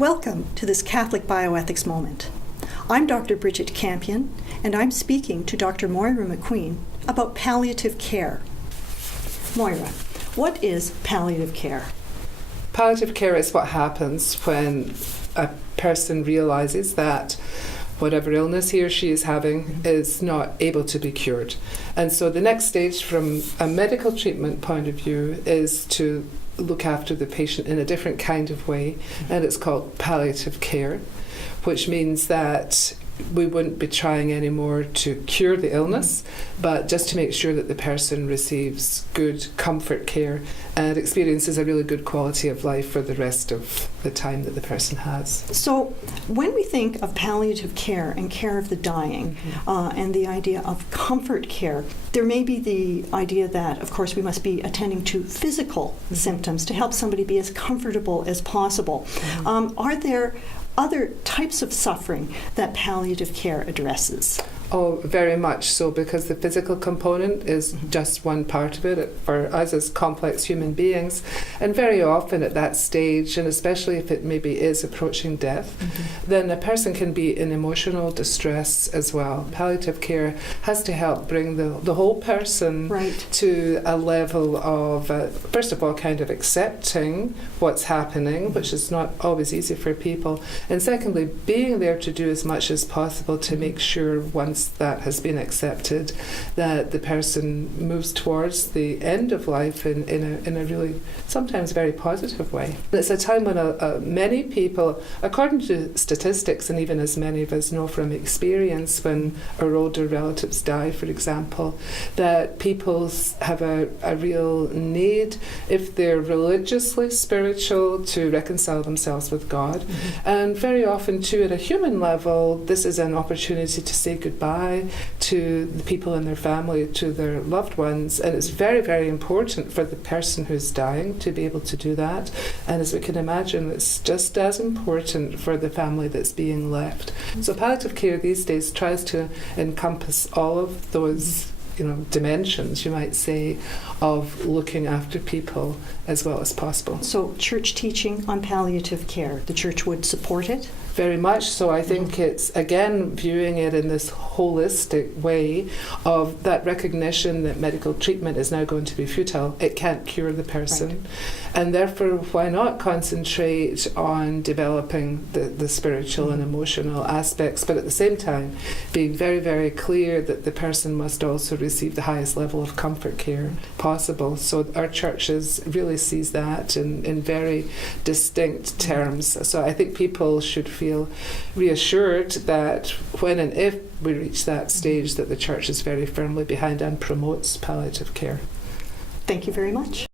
Welcome to this Catholic bioethics moment. I'm Dr. Bridget Campion, and I'm speaking to Dr. Moira McQueen about palliative care. Moira, what is palliative care? Palliative care is what happens when a person realises that whatever illness he or she is having is not able to be cured. And so the next stage from a medical treatment point of view is to look after the patient in a different kind of way, and it's called palliative care, which means that we wouldn't be trying anymore to cure the illness, but just to make sure that the person receives good comfort care and experiences a really good quality of life for the rest of the time that the person has. So when we think of palliative care and care of the dying, and the idea of comfort care, there may be the idea that, of course, we must be attending to physical symptoms to help somebody be as comfortable as possible. Are there other types of suffering that palliative care addresses? Oh, very much so, because the physical component is just one part of it for us as complex human beings. And very often at that stage, and especially if it maybe is approaching death, then a person can be in emotional distress as well. Palliative care has to help bring the whole person to a level of, first of all, kind of accepting what's happening, which is not always easy for people. And secondly, being there to do as much as possible to make sure once that has been accepted, that the person moves towards the end of life in a really sometimes very positive way. It's a time when many people, according to statistics, and even as many of us know from experience, when our older relatives die, for example, that people have a real need, if they're religiously spiritual, to reconcile themselves with God. And very often too, at a human level, this is an opportunity to say goodbye to the people in their family, to their loved ones, and it's very, very important for the person who's dying to be able to do that. And as we can imagine, it's just as important for the family that's being left. So palliative care these days tries to encompass all of those dimensions, you might say, of looking after people as well as possible. So church teaching on palliative care, the church would support it? Very much so. I think it's, again, viewing it in this holistic way of that recognition that medical treatment is now going to be futile. It can't cure the person. And therefore, why not concentrate on developing the spiritual and emotional aspects, but at the same time being very, very clear that the person must also receive the highest level of comfort care possible. So our churches really sees that in very distinct terms. So I think people should feel reassured that when and if we reach that stage, that the church is very firmly behind and promotes palliative care. Thank you very much.